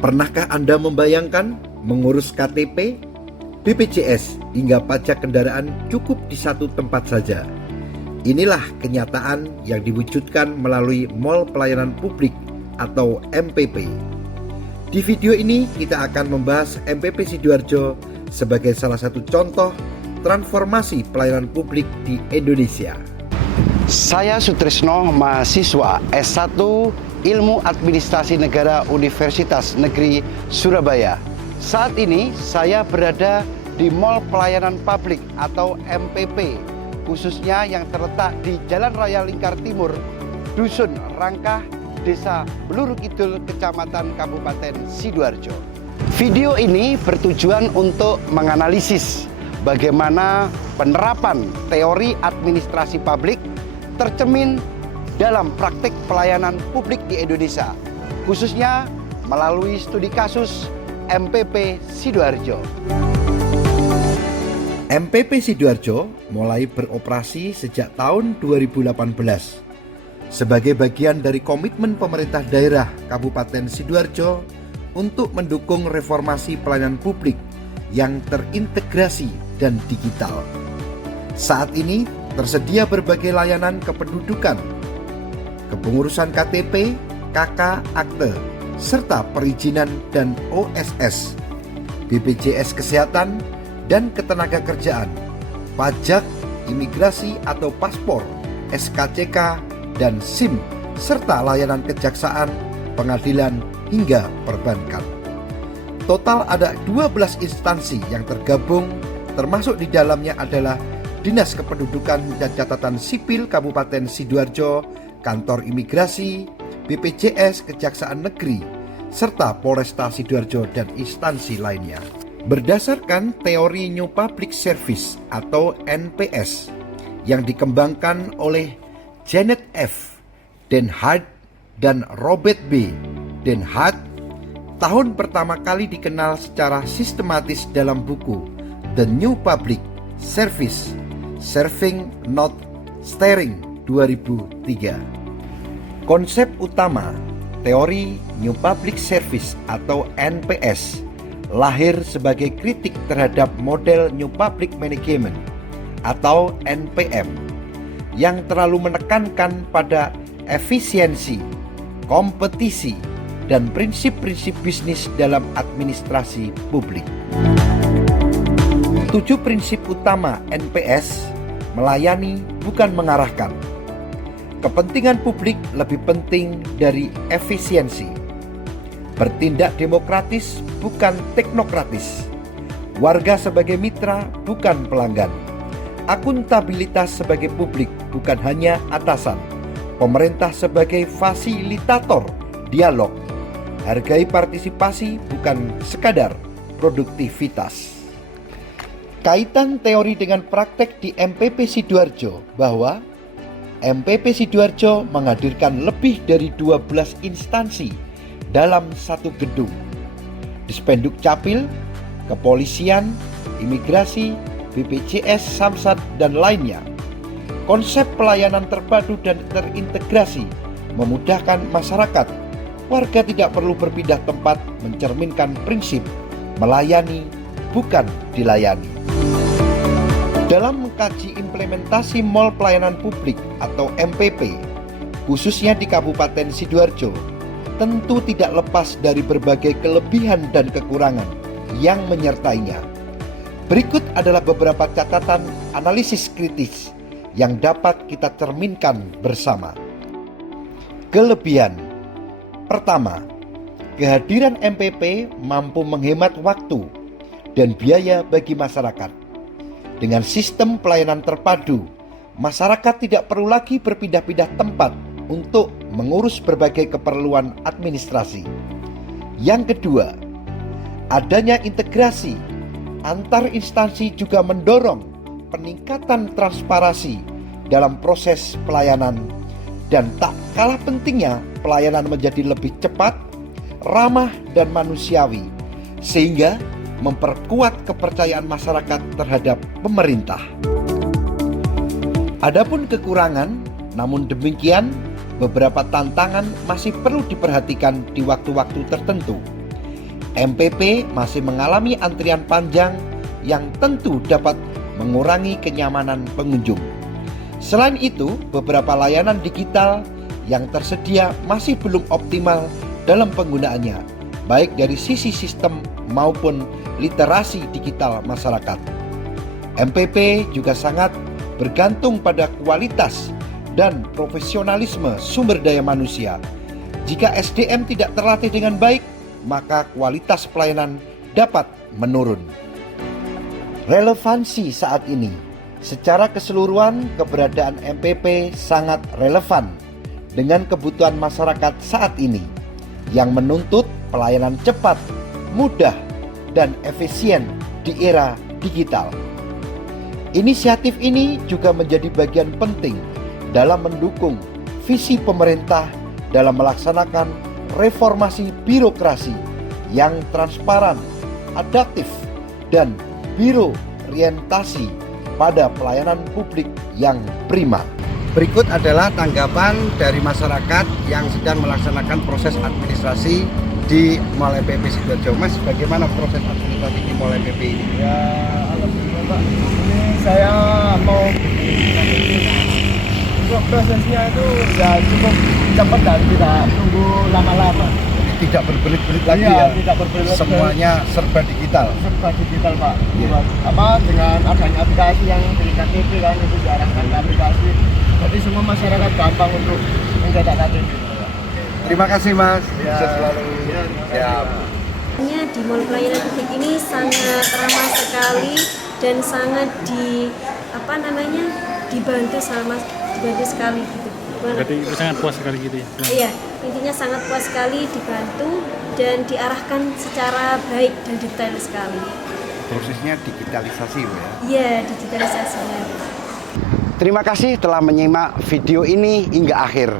Pernahkah Anda membayangkan mengurus KTP, BPJS hingga pajak kendaraan cukup di satu tempat saja? Inilah kenyataan yang diwujudkan melalui Mall Pelayanan Publik atau MPP. Di video ini kita akan membahas MPP Sidoarjo sebagai salah satu contoh transformasi pelayanan publik di Indonesia. Saya Sutrisno, mahasiswa S1 Ilmu Administrasi Negara Universitas Negeri Surabaya. Saat ini saya berada di Mall Pelayanan Publik atau MPP, khususnya yang terletak di Jalan Raya Lingkar Timur, Dusun Rangkah, Desa Bluru Kidul, Kecamatan Kabupaten Sidoarjo. Video ini bertujuan untuk menganalisis bagaimana penerapan teori administrasi publik tercermin dalam praktik pelayanan publik di Indonesia, khususnya melalui studi kasus MPP Sidoarjo. MPP Sidoarjo mulai beroperasi sejak tahun 2018 sebagai bagian dari komitmen pemerintah daerah Kabupaten Sidoarjo untuk mendukung reformasi pelayanan publik yang terintegrasi dan digital. Saat ini tersedia berbagai layanan kependudukan, kepengurusan KTP, KK, akte, serta perizinan dan OSS, BPJS Kesehatan dan Ketenagakerjaan, pajak, imigrasi atau paspor, SKCK dan SIM, serta layanan kejaksaan, pengadilan hingga perbankan. Total ada 12 instansi yang tergabung, termasuk di dalamnya adalah Dinas Kependudukan dan Catatan Sipil Kabupaten Sidoarjo, Kantor Imigrasi, BPJS Kejaksaan Negeri, serta Polresta Sidoarjo dan instansi lainnya. Berdasarkan teori New Public Service atau NPS yang dikembangkan oleh Janet F. Den Hart dan Robert B. Den Hart, tahun pertama kali dikenal secara sistematis dalam buku The New Public Service, Serving Not Steering 2003. Konsep utama teori New Public Service atau NPS lahir sebagai kritik terhadap model New Public Management atau NPM yang terlalu menekankan pada efisiensi, kompetisi, dan prinsip-prinsip bisnis dalam administrasi publik. 7 prinsip utama NPS: melayani bukan mengarahkan, kepentingan publik lebih penting dari efisiensi, bertindak demokratis bukan teknokratis, warga sebagai mitra bukan pelanggan, akuntabilitas sebagai publik bukan hanya atasan, pemerintah sebagai fasilitator dialog, hargai partisipasi bukan sekadar produktivitas. Kaitan teori dengan praktek di MPP Sidoarjo bahwa MPP Sidoarjo menghadirkan lebih dari 12 instansi dalam satu gedung. Dispenduk Capil, Kepolisian, Imigrasi, BPJS, Samsat, dan lainnya. Konsep pelayanan terpadu dan terintegrasi memudahkan masyarakat. Warga tidak perlu berpindah tempat, mencerminkan prinsip melayani bukan dilayani. Dalam mengkaji implementasi Mall Pelayanan Publik atau MPP, khususnya di Kabupaten Sidoarjo, tentu tidak lepas dari berbagai kelebihan dan kekurangan yang menyertainya. Berikut adalah beberapa catatan analisis kritis yang dapat kita cerminkan bersama. Kelebihan. Pertama, kehadiran MPP mampu menghemat waktu dan biaya bagi masyarakat. Dengan sistem pelayanan terpadu, masyarakat tidak perlu lagi berpindah-pindah tempat untuk mengurus berbagai keperluan administrasi. Yang kedua, adanya integrasi antar instansi juga mendorong peningkatan transparansi dalam proses pelayanan, dan tak kalah pentingnya pelayanan menjadi lebih cepat, ramah, dan manusiawi, sehingga memperkuat kepercayaan masyarakat terhadap pemerintah. Adapun kekurangan, namun demikian beberapa tantangan masih perlu diperhatikan di waktu-waktu tertentu. MPP masih mengalami antrian panjang yang tentu dapat mengurangi kenyamanan pengunjung. Selain itu, beberapa layanan digital yang tersedia masih belum optimal dalam penggunaannya, baik dari sisi sistem maupun literasi digital masyarakat. MPP juga sangat bergantung pada kualitas dan profesionalisme sumber daya manusia. Jika SDM tidak terlatih dengan baik, maka kualitas pelayanan dapat menurun. Relevansi saat ini, secara keseluruhan keberadaan MPP sangat relevan dengan kebutuhan masyarakat saat ini yang menuntut pelayanan cepat, mudah, dan efisien di era digital. Inisiatif ini juga menjadi bagian penting dalam mendukung visi pemerintah dalam melaksanakan reformasi birokrasi yang transparan, adaptif, dan berorientasi pada pelayanan publik yang prima. Berikut adalah tanggapan dari masyarakat yang sedang melaksanakan proses administrasi di Mall MPP Sidoarjo. Mas, bagaimana proses administrasi di Mall MPP ini? Ya, alhamdulillah Pak. Ini saya mau untuk prosesnya itu ya cukup cepat dan tidak tunggu lama-lama. Tidak berbelit-belit lagi Iya, ya? tidak berbelit-belit. Semuanya serba digital. Serba digital Pak. Iya. Dengan adanya aplikasi yang dari KTP kan itu diarahkan ke aplikasi. Jadi semua masyarakat gampang untuk mencetak KTP. Terima kasih Mas. Ya. Sukses selalu. Ya. Di Mall Pelayanan Publik ini sangat ramah sekali dan sangat dibantu sekali gitu. Berarti itu sangat puas sekali gitu ya? Iya, intinya sangat puas sekali dibantu dan diarahkan secara baik dan detail sekali. Prosesnya digitalisasi ya? Iya, digitalisasinya. Terima kasih telah menyimak video ini hingga akhir.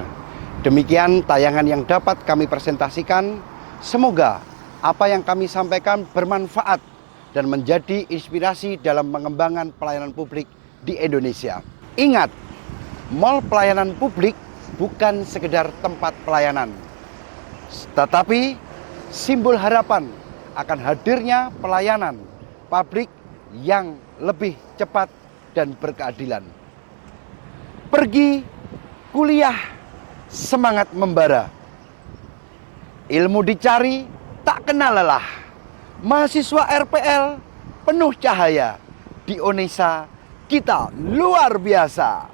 Demikian tayangan yang dapat kami presentasikan. Semoga apa yang kami sampaikan bermanfaat dan menjadi inspirasi dalam mengembangkan pelayanan publik di Indonesia. Ingat, Mall Pelayanan Publik bukan sekedar tempat pelayanan, tetapi simbol harapan akan hadirnya pelayanan publik yang lebih cepat dan berkeadilan. Pergi kuliah, semangat membara. Ilmu dicari, tak kenal lelah. Mahasiswa RPL penuh cahaya. Di Unesa kita luar biasa.